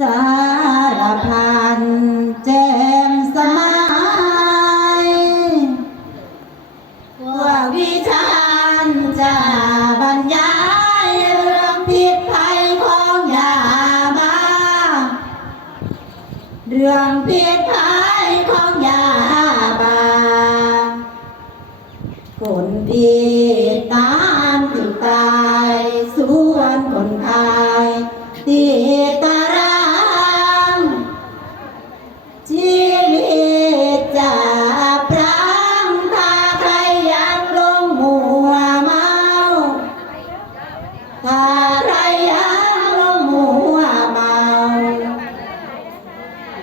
สารพันแจ่มสมัยพวกวิชานจะบรรยายเรื่องพิษภัยของยามาเรื่องพิษภัยของยา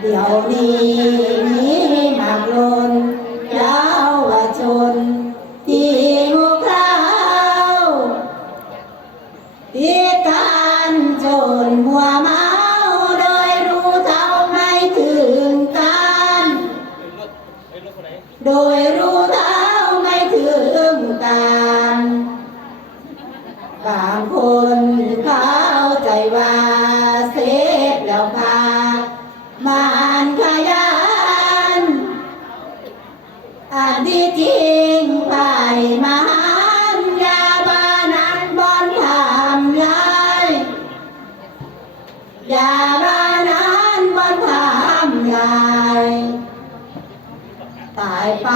เดี๋ จริงไปมหันยาบานั้นบอนทำลายยาบานั้นบอนทำลายตายไป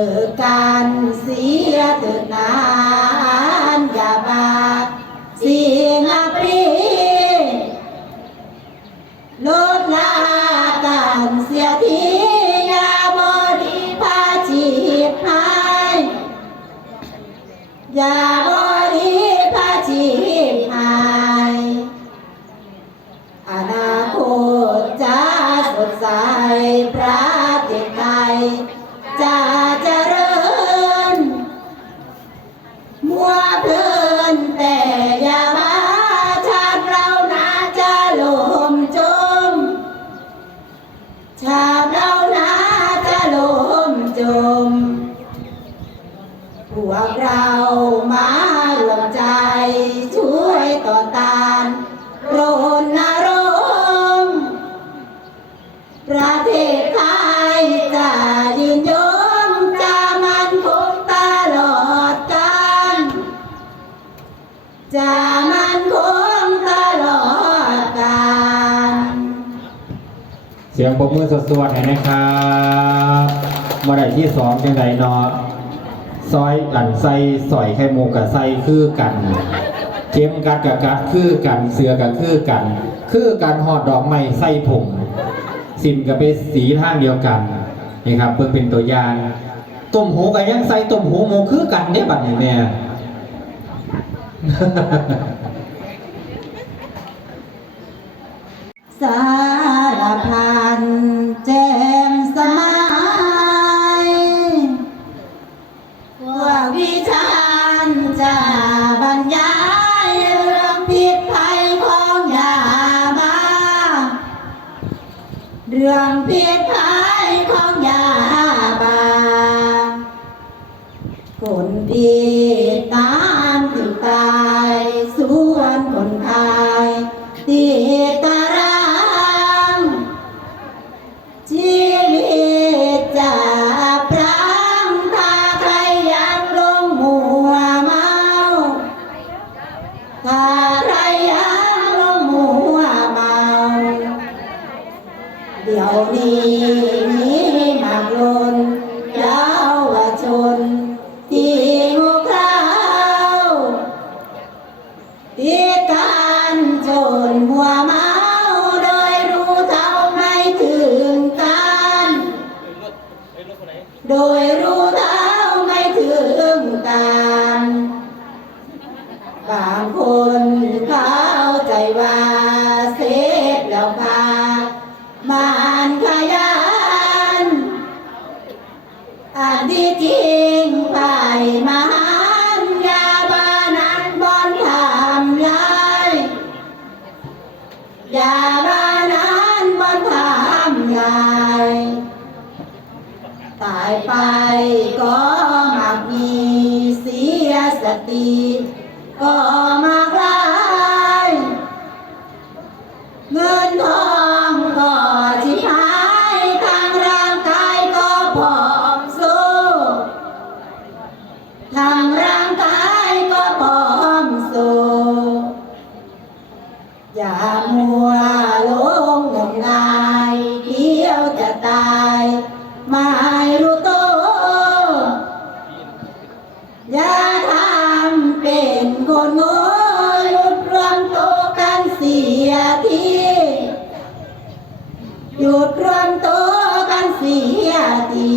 ลิกกันเสียเถิดนานอย่าบาเสียงอปรีลดละกันเสียทียาบริพาชีพหายยาบริพาชีพหายอนาคตจะสดใสประ กเรามารวมใจช่วยต่อตานรณรงประเทศไทยจะยืนยงจะมันคงตลอดกาลจะมันคงตลอดกาลเสียงปรบมือสดๆให้นะครับมาได้ที่สองจังไดเนาะ ซอยอันใส่สอยไข่มุกกับใส่คือกันเข็มกัดกับกัดคือกันเสือกับคือกัน คือกันหอดดอกไม้ใส่ผงสิมกับเป็นสีทางเดียวกันนี่ครับเพื่อเป็นตัวอย่างต้มหูกับยังใส่ต้มหูหมูคือกันเนี่ยบัดนี้แม่สา เรื่องพิษภัยของยาบา เดี๋ บ้านขยานอดีต หยุดรวมตัวกันเสียที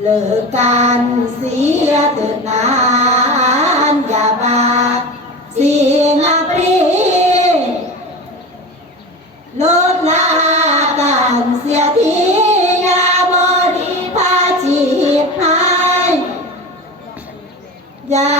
เลิกกันเสียเถิดนานอย่าบาดเสียงปรีลดลากันเสียทีอย่าบอดีพาชีพหายอย่า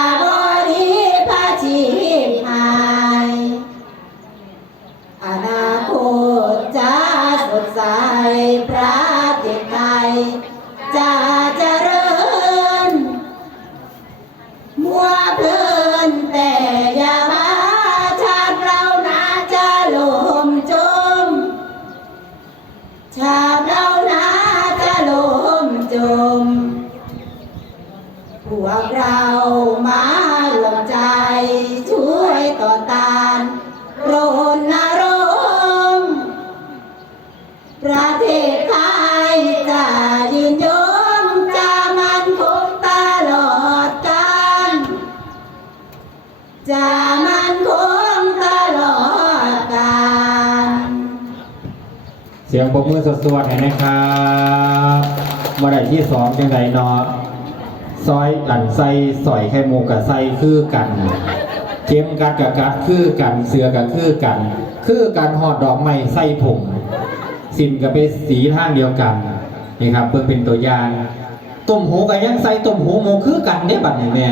เสียงปรบมือสดๆให้นะครับมาได้ที่สองจังไดเนาะซอยอันไส้สอยไข่หมูกับไส้คือกันเข็มกัดกับกัดคือกันเสือกับคือกัน คือกันหอดดอกไม้ไส้ผงสินกับเป็นสีทางเดียวกันนี่ครับเพื่อเป็นตัวอย่างต้มหูกับยังใส่ต้มหูหมูคือกันเนี่ยบัดนี้แม่